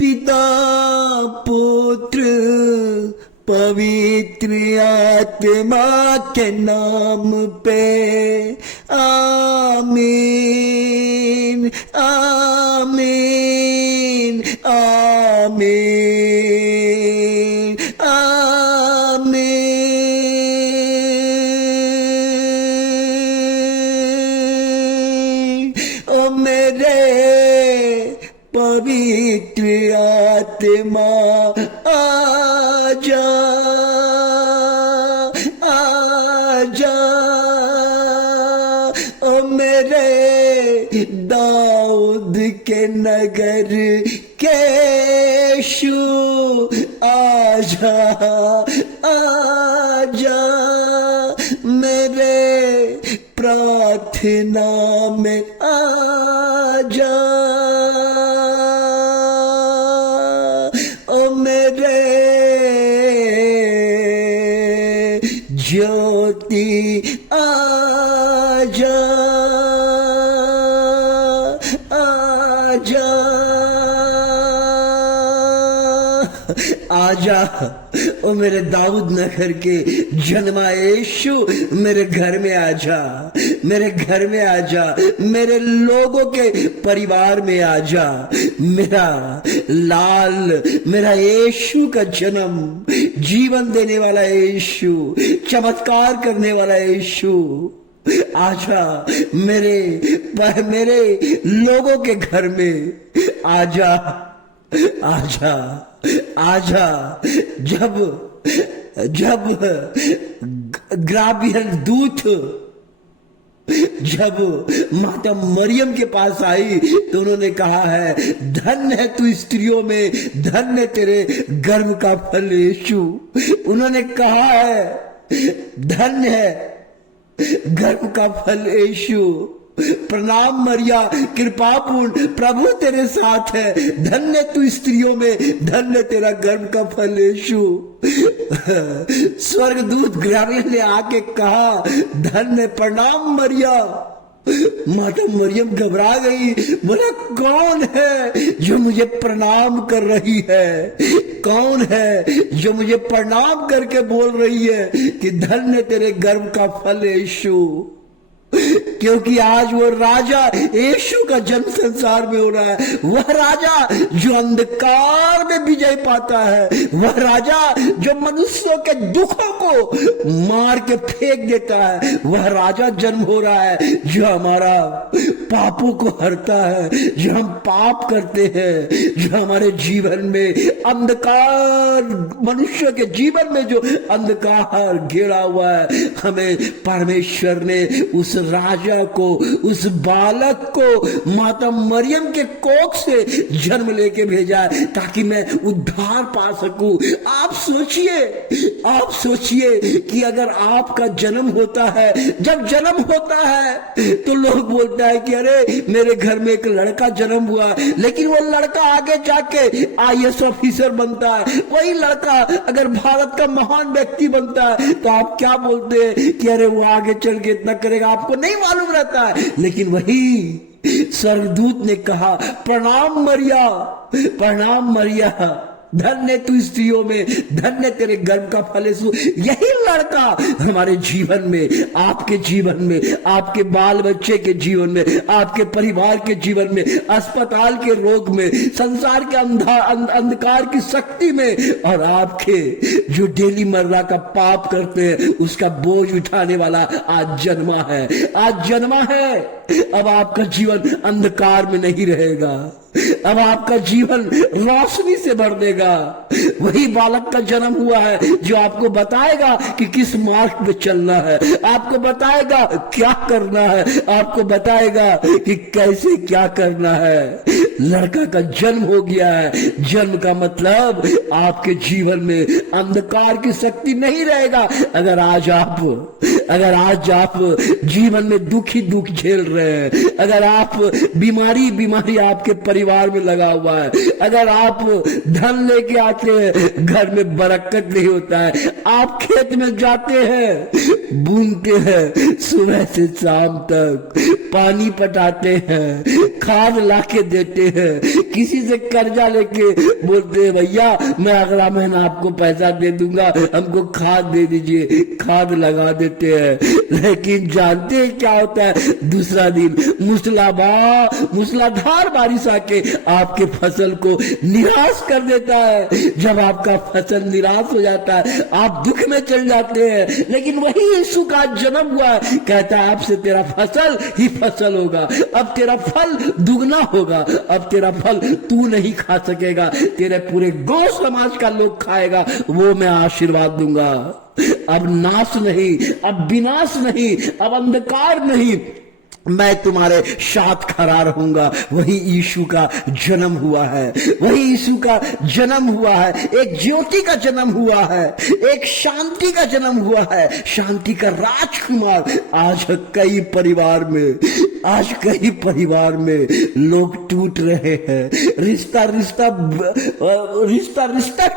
पिता पुत्र पवित्र आत्मा के नाम पे आमीन आमीन आमीन आमीन। ओ मेरे पवित्र आत्मा आजा आजा। ओ मेरे दाऊद के नगर के यीशु आजा आजा। मेरे प्रार्थना में आजा। ओ मेरे ज्योति आजा आजा आजा। ओ मेरे दाऊद नगर के जन्मा यीशु मेरे घर में आजा, मेरे घर में आजा, मेरे लोगों के परिवार में आजा। मेरा लाल, मेरा यीशु का जन्म, जीवन देने वाला यीशु, चमत्कार करने वाला यीशु आजा मेरे लोगों के घर में आजा आजा आजा। जब गाब्रिएल दूत जब माता मरियम के पास आई तो उन्होंने कहा है, धन्य है तू स्त्रियों में, धन्य तेरे गर्भ का फल यीशु। उन्होंने कहा है धन्य है गर्भ का फल यीशु। प्रणाम मरिया, कृपापूर्ण, प्रभु तेरे साथ है, धन्य तू स्त्रियों में, धन्य तेरा गर्भ का फल यीशु। स्वर्गदूत गाब्रिएल ने आके कहा, धन्य, प्रणाम मरिया। माता मरियम घबरा गई, बोला कौन है जो मुझे प्रणाम कर रही है, कौन है जो मुझे प्रणाम करके बोल रही है कि धन्य तेरे गर्भ का फल यीशु। क्योंकि आज वो राजा यीशु का जन्म संसार में हो रहा है। वह राजा जो अंधकार में विजय पाता है, वह राजा जो मनुष्यों के दुखों को मार के फेंक देता है, वह राजा जन्म हो रहा है जो हमारा पापों को हरता है। जो हम पाप करते हैं, जो हमारे जीवन में अंधकार, मनुष्य के जीवन में जो अंधकार घेरा हुआ है, हमें परमेश्वर ने उस राजा को, उस बालक को माता मरियम के कोख से जन्म लेके भेजा है ताकि मैं उद्धार पा सकूं। आप सोचिए कि अगर आपका जन्म होता है, जब जन्म होता है तो लोग बोलता है कि अरे मेरे घर में एक लड़का जन्म हुआ, लेकिन वो लड़का आगे जाके IAS ऑफिसर बनता है। वही लड़का अगर भारत का महान व्यक्ति बनता है तो आप क्या बोलते हैं कि अरे वो आगे चल के इतना करेगा, आपको नहीं मालूम रहता है। लेकिन वही स्वर्गदूत ने कहा, प्रणाम मरिया, प्रणाम मरिया, धन्य तू स्त्रियों में, धन्य तेरे गर्भ का फल यीशु। यही लड़का हमारे जीवन में, आपके जीवन में, आपके बाल बच्चे के जीवन में, आपके परिवार के जीवन में, अस्पताल के रोग में, संसार के अंधकार की शक्ति में, और आपके जो डेली मर्रा का पाप करते हैं उसका बोझ उठाने वाला आज जन्मा है, आज जन्मा है। अब आपका जीवन अंधकार में नहीं रहेगा, अब आपका जीवन रोशनी से भर देगा। वही बालक का जन्म हुआ है जो आपको बताएगा कि किस मार्ग पे चलना है, आपको बताएगा क्या करना है, आपको बताएगा कि कैसे क्या करना है। लड़का का जन्म हो गया है। जन्म का मतलब आपके जीवन में अंधकार की शक्ति नहीं रहेगा। अगर आज आप जीवन में दुख ही दुख झेल रहे हैं, अगर आप बीमारी आपके परिवार में लगा हुआ है, अगर आप धन लेके आते हैं घर में बरकत नहीं होता है, आप खेत में जाते हैं, बूनते हैं, सुबह से शाम तक पानी पटाते हैं, खाद लाके देते हैं, किसी से कर्जा लेके बोलते हैं भैया मैं अगला महीना आपको पैसा दे दूंगा, हमको खाद दे दीजिए, खाद लगा देते हैं। लेकिन जानते हैं क्या होता है, दूसरा दिन मूसलाधार बारिश आके आपके फसल को निराश कर देता है। जब आपका फसल निराश हो जाता है आप दुख में चल जाते हैं। लेकिन वही यीशु का जन्म हुआ है, कहता है अब से तेरा फसल ही फसल होगा, अब तेरा फल दुगना होगा, अब तेरा फल तू नहीं खा सकेगा, तेरे पूरे गांव समाज का लोग खाएगा, वो मैं आशीर्वाद दूंगा। अब नाश नहीं, अब विनाश नहीं, अब अंधकार नहीं, मैं तुम्हारे साथ खड़ा रहूंगा। वही यीशु का जन्म हुआ है, वही यीशु का जन्म हुआ है। एक ज्योति का जन्म हुआ है, एक शांति का जन्म हुआ है, शांति का राजकुमार। आज कई परिवार में लोग टूट रहे हैं, रिश्ता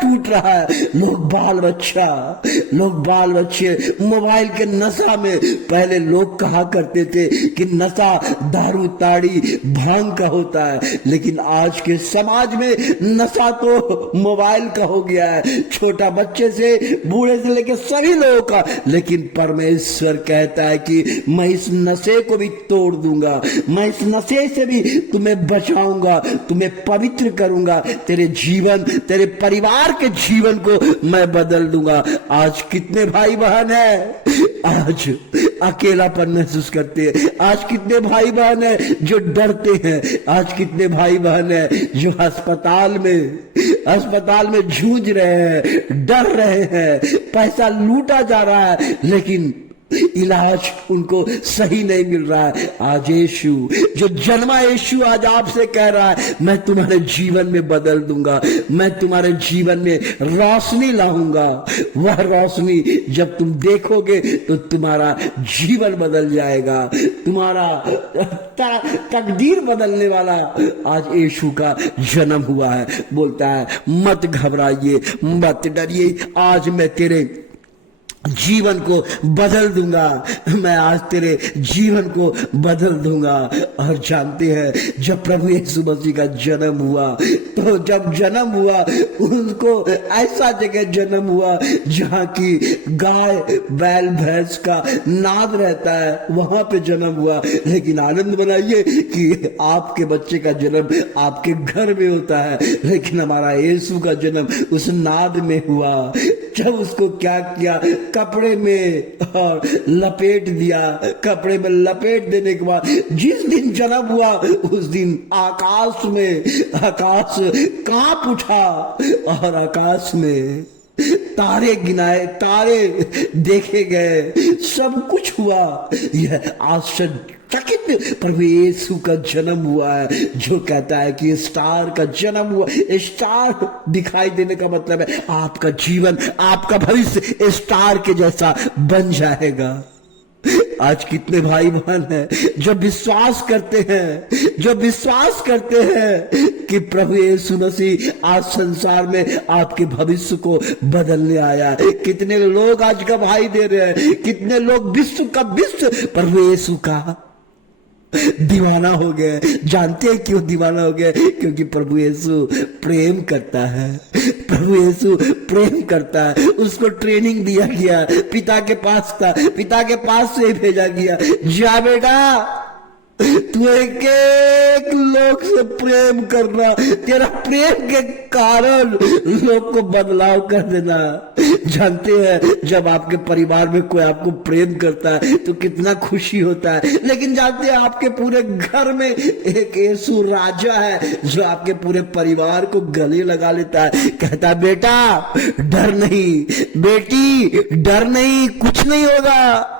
टूट रहा है। लोग बाल बच्चे मोबाइल के नशा में, पहले लोग कहा करते थे कि नशा दारू ताड़ी भांग का होता है, लेकिन आज के समाज में नशा तो मोबाइल का हो गया है, छोटा बच्चे से बूढ़े से लेकर सभी लोगों का। लेकिन परमेश्वर कहता है कि मैं इस नशे को भी तोड़ दूंगा, मैं इस नशे से भी तुम्हें बचाऊंगा, तुम्हें पवित्र करूंगा, तेरे परिवार के जीवन को मैं बदल दूंगा। आज कितने भाई बहन है आज अकेलापन महसूस करते हैं, आज कितने भाई बहन है जो डरते हैं, आज कितने भाई बहन है जो अस्पताल में जूझ रहे हैं, डर रहे हैं, पैसा लूटा जा रहा है लेकिन इलाज उनको सही नहीं मिल रहा है। आज यीशु जो जन्मा यीशु आज आपसे कह रहा है मैं तुम्हारे जीवन में बदल दूंगा, मैं तुम्हारे जीवन में रोशनी लाऊंगा। वह रोशनी जब तुम देखोगे तो तुम्हारा जीवन बदल जाएगा, तुम्हारा तकदीर बदलने वाला आज यीशु का जन्म हुआ है। बोलता है मत घबराइए, मत डरिए, आज मैं तेरे जीवन को बदल दूंगा, मैं आज तेरे जीवन को बदल दूंगा। और जानते हैं जब प्रभु यीशु मसीह का जन्म हुआ, तो जब जन्म हुआ उनको ऐसा जगह जन्म हुआ जहां की गाय बैल भैंस का नाद रहता है, वहां पे जन्म हुआ। लेकिन आनंद मनाइए कि आपके बच्चे का जन्म आपके घर में होता है, लेकिन हमारा यीशु का जन्म उस नाद में हुआ। जब उसको क्या किया, कपड़े में और लपेट दिया, कपड़े में लपेट देने के बाद जिस दिन जन्म हुआ उस दिन आकाश कांप उठा और आकाश में तारे गिनाए, तारे देखे गए, सब कुछ हुआ। यह आश्चर्यचकित प्रभु यीशु का जन्म हुआ है, जो कहता है कि स्टार का जन्म हुआ। स्टार दिखाई देने का मतलब है आपका जीवन, आपका भविष्य स्टार के जैसा बन जाएगा। आज कितने भाई बहन हैं जो विश्वास करते हैं कि प्रभु यीशु मसीह आज संसार में आपके भविष्य को बदलने आया है। कितने लोग आज गवाही दे रहे हैं, कितने लोग विश्व प्रभु यीशु का दीवाना हो गए। जानते हैं क्यों दीवाना हो गए? क्योंकि प्रभु यीशु प्रेम करता है, प्रभु यीशु प्रेम करता है। उसको ट्रेनिंग दिया गया, पिता के पास था, पिता के पास से भेजा गया, जा बेटा तू एक लोग से प्रेम करना, तेरा प्रेम के कारण लोग को बदलाव कर देना। जानते हैं जब आपके परिवार में कोई आपको प्रेम करता है तो कितना खुशी होता है। लेकिन जानते हैं आपके पूरे घर में एक यीशु राजा है जो आपके पूरे परिवार को गले लगा लेता है, कहता है बेटा डर नहीं, बेटी डर नहीं, कुछ नहीं होगा,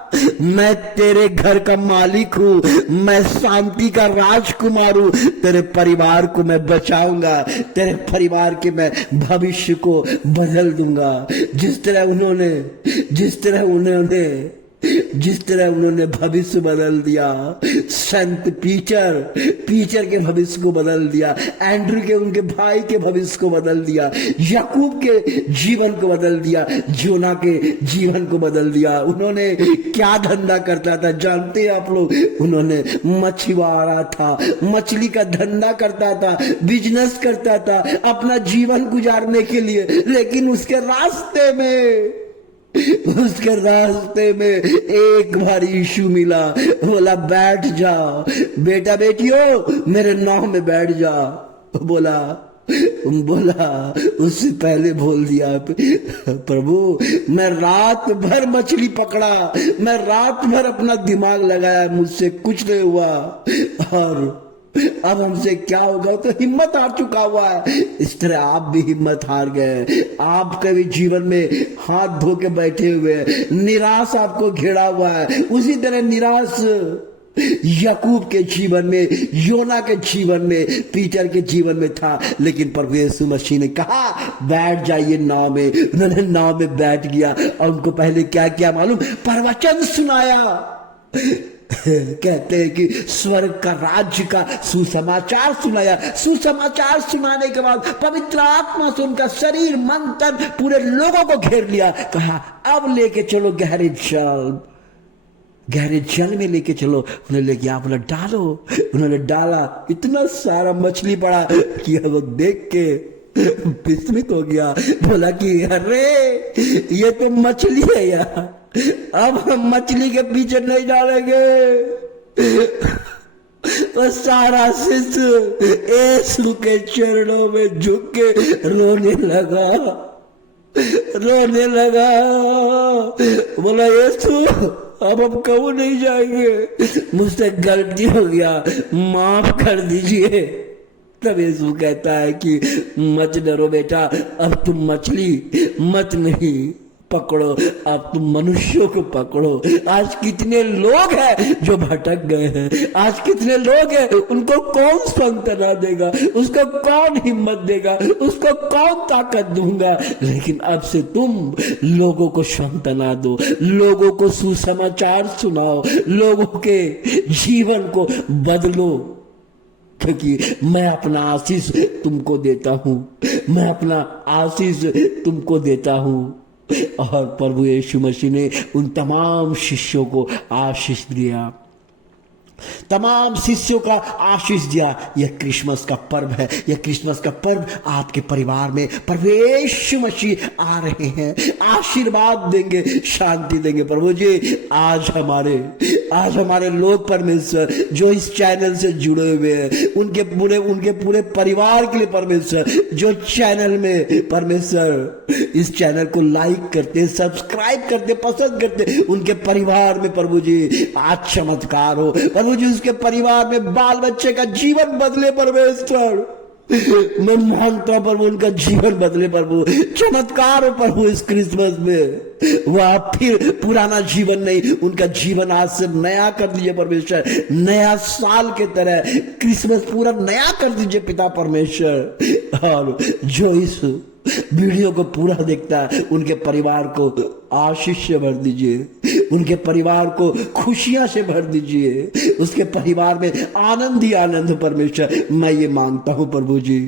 मैं तेरे घर का मालिक हूं, मैं शांति का राजकुमार हूं, तेरे परिवार को मैं बचाऊंगा, तेरे परिवार के मैं भविष्य को बदल दूंगा। जिस तरह उन्होंने जिस तरह उन्होंने भविष्य बदल दिया, संत पीटर के भविष्य को बदल दिया, एंड्रू के उनके भाई के भविष्य को बदल दिया, याकूब के जीवन को बदल दिया, जोना के जीवन को बदल दिया। उन्होंने क्या धंधा करता था जानते हैं आप लोग? उन्होंने मछुआरा था, मछली का धंधा करता था, बिजनेस करता था अपना जीवन गुजारने के लिए। लेकिन उसके रास्ते में एक बार यीशु मिला, बोला बैठ जा बेटा, बेटियों मेरे नाव में बैठ जा। बोला उससे पहले बोल दिया, प्रभु मैं रात भर मछली पकड़ा, मैं रात भर अपना दिमाग लगाया, मुझसे कुछ नहीं हुआ, और अब हमसे क्या होगा? तो हिम्मत हार चुका हुआ है। इस तरह आप भी हिम्मत हार गए। आपके भी जीवन में हाथ धो के बैठे हुए, निराश आपको घेरा हुआ है। उसी तरह निराश याकूब के जीवन में, योना के जीवन में, पीटर के जीवन में था। लेकिन प्रभु यीशु मसीह ने कहा बैठ जाइए नाव में। उन्होंने नाव में बैठ गया और उनको पहले क्या किया मालूम? प्रवचन सुनाया। कहते हैं कि स्वर्ग का राज्य का सुसमाचार सुनाया। सुसमाचार सुनाने के बाद पवित्र आत्मा से उनका शरीर, मन, तन पूरे लोगों को घेर लिया। कहा अब लेके चलो गहरे जल में लेके चलो। उन्होंने ले गया, बोला डालो। उन्होंने डाला, इतना सारा मछली पड़ा कि वो देख के विस्मित हो गया। बोला कि अरे ये तो मछली है यार, अब हम मछली के पीछे नहीं डालेंगे। तो सारा शिष्य यीशु के चरणों में झुक के रोने लगा। बोला यीशु अब हम कभी नहीं जाएंगे, मुझसे गलती हो गया, माफ कर दीजिए। तब यीशु कहता है कि मत डरो बेटा, अब तुम मछली मत नहीं पकड़ो, अब तुम मनुष्यों को पकड़ो। आज कितने लोग हैं जो भटक गए हैं, आज कितने लोग हैं उनको कौन सांत्वना देगा, उसको कौन हिम्मत देगा, उसको कौन ताकत दूंगा। लेकिन अब से तुम लोगों को सांत्वना दो, लोगों को सुसमाचार सुनाओ, लोगों के जीवन को बदलो, क्योंकि मैं अपना आशीष तुमको देता हूं, मैं अपना आशीष तुमको देता हूं। और प्रभु यीशु मसीह ने उन तमाम शिष्यों को आशीष दिया, तमाम शिष्यों का आशीष दिया। यह क्रिसमस का पर्व है, यह क्रिसमस का पर्व आपके परिवार में प्रभु यीशु मसीह आ रहे हैं, आशीर्वाद देंगे, शांति देंगे। प्रभु जी आज हमारे लोग परमेश्वर जो इस चैनल से जुड़े हुए हैं, उनके पूरे परिवार के लिए परमेश्वर, जो चैनल में परमेश्वर इस चैनल को लाइक करते, सब्सक्राइब करते, पसंद करते, उनके परिवार में प्रभु जी आज चमत्कार हो। प्रभु जी उसके परिवार में बाल बच्चे का जीवन बदले परमेश्वर, मैं मांगता हूं प्रभु उनका जीवन बदले प्रभु, चमत्कार हो प्रभु इस क्रिसमस में। वह फिर पुराना जीवन नहीं, उनका जीवन आज से नया कर दीजिए परमेश्वर, नया साल के तरह क्रिसमस पूरा नया कर दीजिए पिता परमेश्वर। और जो इस वीडियो को पूरा देखता है उनके परिवार को आशीष से भर दीजिए, उनके परिवार को खुशियां से भर दीजिए, उसके परिवार में आनंद ही आनंद परमेश्वर। मैं ये मांगता हूं प्रभु जी।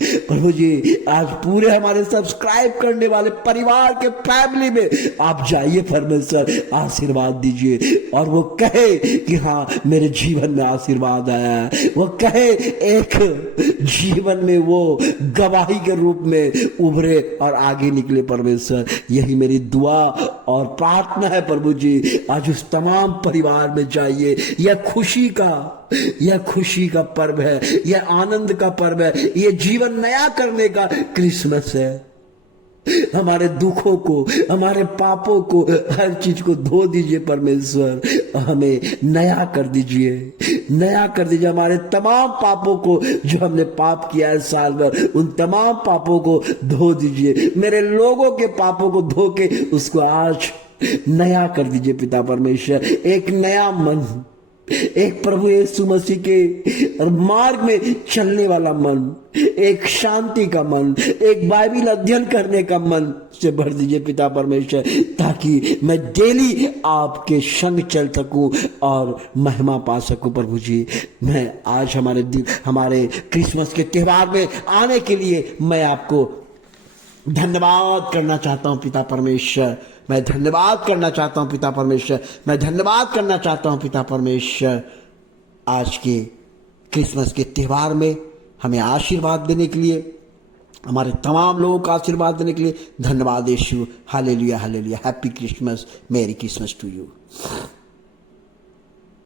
प्रभु जी आज पूरे हमारे सब्सक्राइब करने वाले परिवार के फैमिली में आप जाइए परमेश्वर, आशीर्वाद दीजिए, और वो कहे कि हाँ मेरे जीवन में आशीर्वाद आया है, वो कहे एक जीवन में वो गवाही के रूप में उभरे और आगे निकले परमेश्वर। यही मेरी दुआ और प्रार्थना है प्रभु जी। आज उस तमाम परिवार में जाइए, यह खुशी का पर्व है, यह आनंद का पर्व है, यह जीवन नया करने का क्रिसमस है। हमारे दुखों को, हमारे पापों को, हर चीज को धो दीजिए परमेश्वर, हमें नया कर दीजिए, हमारे तमाम पापों को जो हमने पाप किया है साल भर, उन तमाम पापों को धो दीजिए, मेरे लोगों के पापों को धो के उसको आज नया कर दीजिए पिता परमेश्वर। एक नया मन, एक प्रभु यीशु मसीह के मार्ग में चलने वाला मन, एक शांति का मन, एक बाइबल अध्ययन करने का मन से भर दीजिए पिता परमेश्वर, ताकि मैं डेली आपके संग चल सकूं और महिमा पा सकूं। प्रभु जी, मैं आज हमारे क्रिसमस के त्योहार में आने के लिए मैं आपको धन्यवाद करना चाहता हूं पिता परमेश्वर। मैं धन्यवाद करना चाहता हूं पिता परमेश्वर। मैं धन्यवाद करना चाहता हूं पिता परमेश्वर। आज के क्रिसमस के त्योहार में हमें आशीर्वाद देने के लिए, हमारे तमाम लोगों को आशीर्वाद देने के लिए धन्यवाद Yeshu. Hallelujah, hallelujah. Happy Christmas, merry Christmas to you.